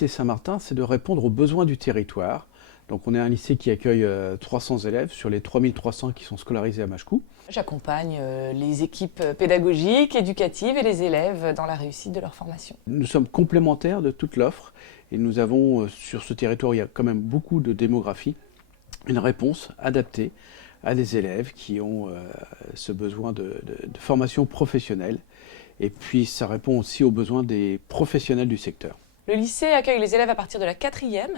lycée Saint-Martin, c'est de répondre aux besoins du territoire. Donc on est un lycée qui accueille 300 élèves sur les 3300 qui sont scolarisés à Machecou. J'accompagne les équipes pédagogiques, éducatives et les élèves dans la réussite de leur formation. Nous sommes complémentaires de toute l'offre et nous avons sur ce territoire, il y a quand même beaucoup de démographie, une réponse adaptée à des élèves qui ont ce besoin de formation professionnelle. Et puis ça répond aussi aux besoins des professionnels du secteur. Le lycée accueille les élèves à partir de la 4e.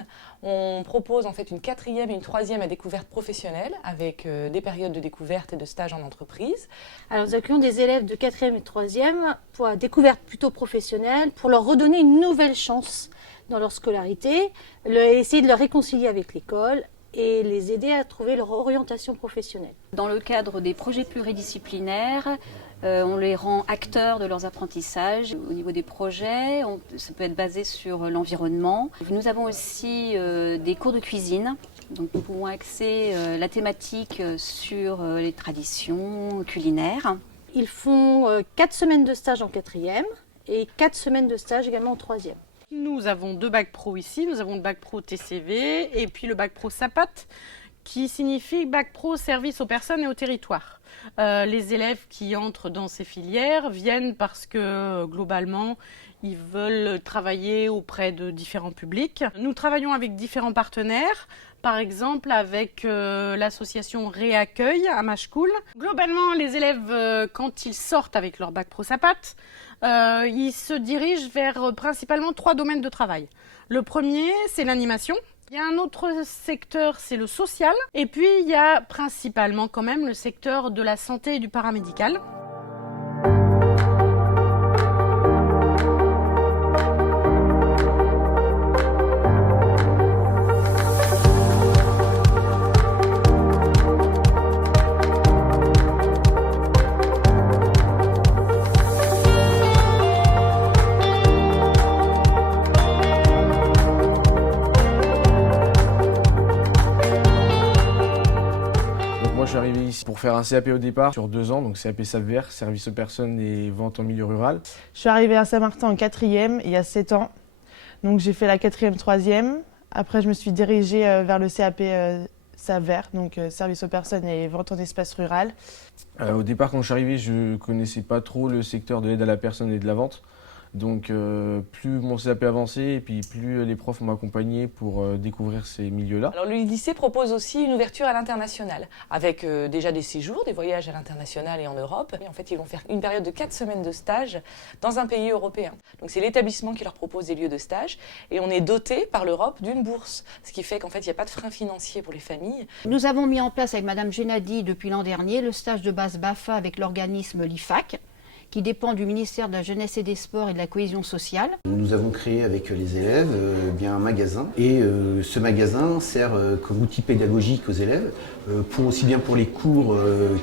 On propose en fait une 4e et une 3e à découverte professionnelle avec des périodes de découverte et de stage en entreprise. Alors nous accueillons des élèves de 4e et 3e pour la découverte plutôt professionnelle, pour leur redonner une nouvelle chance dans leur scolarité, essayer de les réconcilier avec l'école et les aider à trouver leur orientation professionnelle. Dans le cadre des projets pluridisciplinaires, on les rend acteurs de leurs apprentissages. Au niveau des projets, ça peut être basé sur l'environnement. Nous avons aussi des cours de cuisine. Donc nous pouvons axer la thématique sur les traditions culinaires. Ils font 4 semaines de stage en 4e et 4 semaines de stage également en 3e. Nous avons 2 bacs pro ici, nous avons le bac pro TCV et puis le bac pro SAPAT qui signifie bac pro service aux personnes et aux territoires. Les élèves qui entrent dans ces filières viennent parce que globalement ils veulent travailler auprès de différents publics. Nous travaillons avec différents partenaires, par exemple avec l'association Réaccueil à Machecoul. Globalement, les élèves, quand ils sortent avec leur bac pro SAPAT, ils se dirigent vers principalement 3 domaines de travail. Le premier, c'est l'animation. Il y a un autre secteur, c'est le social. Et puis, il y a principalement quand même le secteur de la santé et du paramédical. Moi, je suis arrivé ici pour faire un CAP au départ sur 2 ans, donc CAP SAPVER, service aux personnes et vente en milieu rural. Je suis arrivée à Saint-Martin en 4e il y a 7 ans. Donc j'ai fait la 4e, 3e. Après, je me suis dirigée vers le CAP SAPVER, donc service aux personnes et vente en espace rural. Au départ, quand je suis arrivé, je ne connaissais pas trop le secteur de l'aide à la personne et de la vente. Donc plus mon CAP avançait et puis plus les profs m'ont accompagné pour découvrir ces milieux-là. Alors le lycée propose aussi une ouverture à l'international, avec déjà des séjours, des voyages à l'international et en Europe. Et en fait, ils vont faire une période de 4 semaines de stage dans un pays européen. Donc c'est l'établissement qui leur propose des lieux de stage et on est doté par l'Europe d'une bourse, ce qui fait qu'en fait, il n'y a pas de frein financier pour les familles. Nous avons mis en place avec Madame Genadi depuis l'an dernier le stage de base BAFA avec l'organisme l'IFAC, qui dépend du ministère de la Jeunesse et des Sports et de la Cohésion sociale. Nous avons créé avec les élèves bien un magasin et ce magasin sert comme outil pédagogique aux élèves, aussi bien pour les cours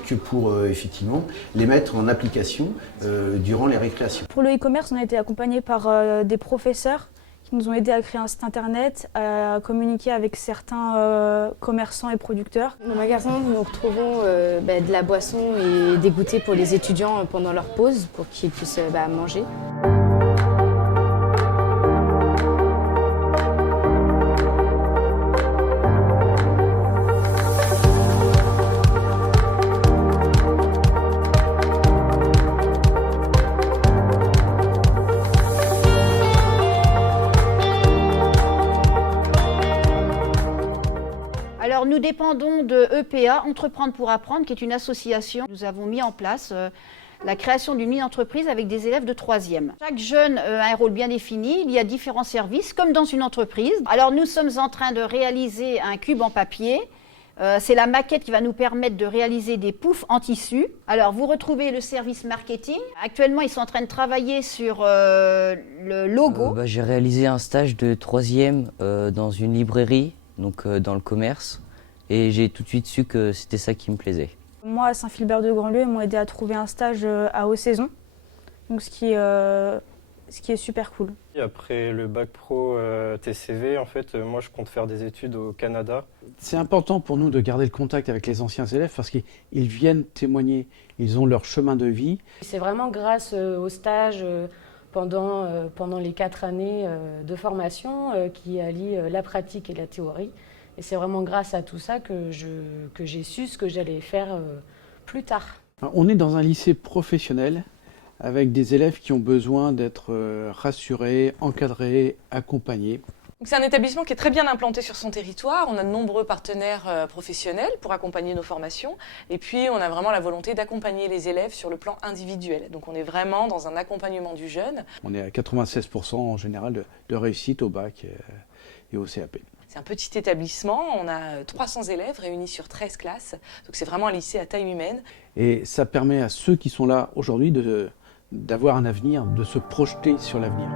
que pour effectivement les mettre en application durant les récréations. Pour le e-commerce, on a été accompagné par des professeurs qui nous ont aidés à créer un site internet, à communiquer avec certains commerçants et producteurs. Dans le magasin, nous retrouvons de la boisson et des goûters pour les étudiants pendant leur pause, pour qu'ils puissent manger. Alors nous dépendons de EPA, Entreprendre pour apprendre, qui est une association. Nous avons mis en place la création d'une mini-entreprise avec des élèves de 3e. Chaque jeune a un rôle bien défini, il y a différents services, comme dans une entreprise. Alors nous sommes en train de réaliser un cube en papier. C'est la maquette qui va nous permettre de réaliser des poufs en tissu. Alors vous retrouvez le service marketing. Actuellement, ils sont en train de travailler sur le logo. J'ai réalisé un stage de 3e dans une librairie, donc dans le commerce, et j'ai tout de suite su que c'était ça qui me plaisait. Moi, à Saint-Philbert-de-Grandlieu, ils m'ont aidé à trouver un stage à Haute-Saison, donc ce qui est super cool. Après le bac pro TCV, en fait, moi je compte faire des études au Canada. C'est important pour nous de garder le contact avec les anciens élèves parce qu'ils viennent témoigner, ils ont leur chemin de vie. C'est vraiment grâce au stage, pendant les 4 années de formation qui allient la pratique et la théorie. Et c'est vraiment grâce à tout ça que j'ai su ce que j'allais faire plus tard. On est dans un lycée professionnel avec des élèves qui ont besoin d'être rassurés, encadrés, accompagnés. C'est un établissement qui est très bien implanté sur son territoire. On a de nombreux partenaires professionnels pour accompagner nos formations. Et puis, on a vraiment la volonté d'accompagner les élèves sur le plan individuel. Donc, on est vraiment dans un accompagnement du jeune. On est à 96% en général de réussite au bac et au CAP. C'est un petit établissement. On a 300 élèves réunis sur 13 classes. Donc, c'est vraiment un lycée à taille humaine. Et ça permet à ceux qui sont là aujourd'hui d'avoir un avenir, de se projeter sur l'avenir.